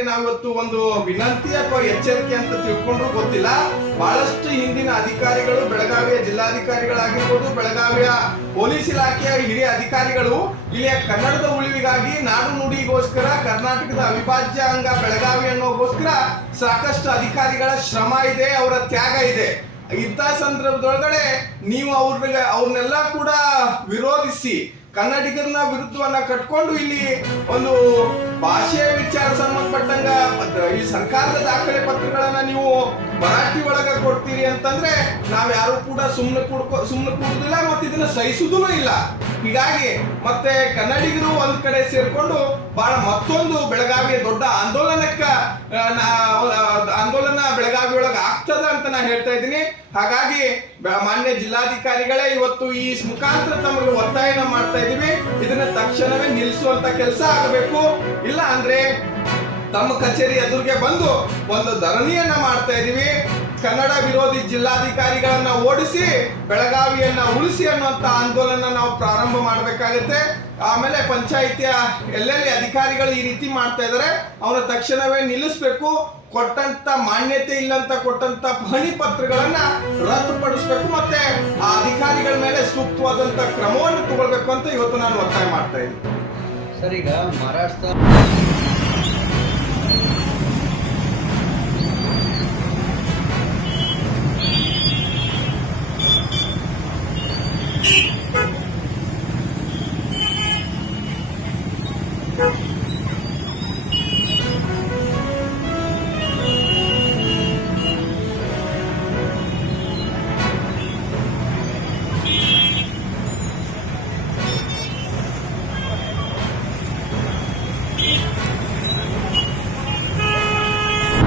ಅಧಿಕಾರಿಗಳಿಗೆ ನಾವಿವತ್ತು ಒಂದು ವಿನಂತಿ ಅಥವಾ ಎಚ್ಚರಿಕೆ ಅಂತ ತಿಳ್ಕೊಂಡ್ರು ಗೊತ್ತಿಲ್ಲ. ಬಹಳಷ್ಟು ಹಿಂದಿನ ಅಧಿಕಾರಿಗಳು, ಬೆಳಗಾವಿಯ ಜಿಲ್ಲಾಧಿಕಾರಿಗಳಾಗಿರ್ಬೋದು, ಬೆಳಗಾವಿಯ ಪೊಲೀಸ್ ಇಲಾಖೆಯ ಹಿರಿಯ ಅಧಿಕಾರಿಗಳು ಇಲ್ಲಿಯ ಕನ್ನಡದ ಉಳಿವಿಗಾಗಿ, ನಾಡು ನುಡಿಗೋಸ್ಕರ, ಕರ್ನಾಟಕದ ಅವಿಭಾಜ್ಯ ಅಂಗ ಬೆಳಗಾವಿ ಅನ್ನೋಗೋಸ್ಕರ ಸಾಕಷ್ಟು ಅಧಿಕಾರಿಗಳ ಶ್ರಮ ಇದೆ, ಅವರ ತ್ಯಾಗ ಇದೆ. ಇಂಥ ಸಂದರ್ಭದೊಳಗಡೆ ನೀವು ಅವ್ರನ್ನೆಲ್ಲ ಕೂಡ ವಿರೋಧಿಸಿ ಕನ್ನಡಿಗರನ್ನ ವಿರುದ್ಧವನ್ನ ಕಟ್ಕೊಂಡು ಇಲ್ಲಿ ಒಂದು ಭಾಷೆಯ ವಿಚಾರ ಸಂಬಂಧಪಟ್ಟಂಗ ಈ ಸರ್ಕಾರದ ದಾಖಲೆ ಪತ್ರಗಳನ್ನ ನೀವು ಮರಾಠಿ ಒಳಗ ಕೊಡ್ತೀರಿ ಅಂತಂದ್ರೆ ನಾವ್ ಯಾರು ಕೂಡ ಸುಮ್ಮನೆ ಕೂಡುದಿಲ್ಲ, ಮತ್ತೆ ಇದನ್ನ ಸಹಿಸುವುದೂ ಇಲ್ಲ. ಹೀಗಾಗಿ ಮತ್ತೆ ಕನ್ನಡಿಗರು ಒಂದ್ ಕಡೆ ಸೇರ್ಕೊಂಡು ಬಹಳ ಮತ್ತೊಂದು ಬೆಳಗಾವಿಯ ದೊಡ್ಡ ಆಂದೋಲನ ಬೆಳಗಾವಿ ಒಳಗ ಆಗ್ತದ ಅಂತ ನಾ ಹೇಳ್ತಾ ಇದ್ದೀನಿ. ಹಾಗಾಗಿ ಮಾನ್ಯ ಜಿಲ್ಲಾಧಿಕಾರಿಗಳೇ ಇವತ್ತು ಈ ಮುಖಾಂತರ ತಮಗೆ ಒತ್ತಾಯನ ಮಾಡ್ತಾ ಇದೀವಿ, ಇದನ್ನ ತಕ್ಷಣವೇ ನಿಲ್ಲಿಸುವಂತ ಕೆಲಸ ಆಗಬೇಕು. ಇಲ್ಲ ಅಂದ್ರೆ ತಮ್ಮ ಕಚೇರಿ ಎದುರಿಗೆ ಬಂದು ಒಂದು ಧರಣಿಯನ್ನ ಮಾಡ್ತಾ ಇದೀವಿ. ಕನ್ನಡ ವಿರೋಧಿ ಜಿಲ್ಲಾಧಿಕಾರಿಗಳನ್ನ ಓಡಿಸಿ ಬೆಳಗಾವಿಯನ್ನ ಉಳಿಸಿ ಅನ್ನುವಂತ ಆಂದೋಲನ ನಾವು ಪ್ರಾರಂಭ ಮಾಡಬೇಕಾಗುತ್ತೆ. ಆಮೇಲೆ ಪಂಚಾಯಿತಿಯ ಎಲ್ಲೆಲ್ಲಿ ಅಧಿಕಾರಿಗಳು ಈ ರೀತಿ ಮಾಡ್ತಾ ಇದ್ದಾರೆ ಅವರ ತಕ್ಷಣವೇ ನಿಲ್ಲಿಸಬೇಕು. ಕೊಟ್ಟಂತ ಮಾನ್ಯತೆ ಇಲ್ಲಂತ ಕೊಟ್ಟಂತ ಪಹಣಿ ಪತ್ರಗಳನ್ನ ರದ್ದುಪಡಿಸಬೇಕು, ಮತ್ತೆ ಆ ಅಧಿಕಾರಿಗಳ ಮೇಲೆ ಸೂಕ್ತವಾದಂತ ಕ್ರಮವನ್ನು ತಗೊಳ್ಬೇಕು ಅಂತ ಇವತ್ತು ನಾನು ಒತ್ತಾಯ ಮಾಡ್ತಾ ಇದ್ದೀನಿ. ಸರ್, ಈಗ ಮಹಾರಾಷ್ಟ್ರ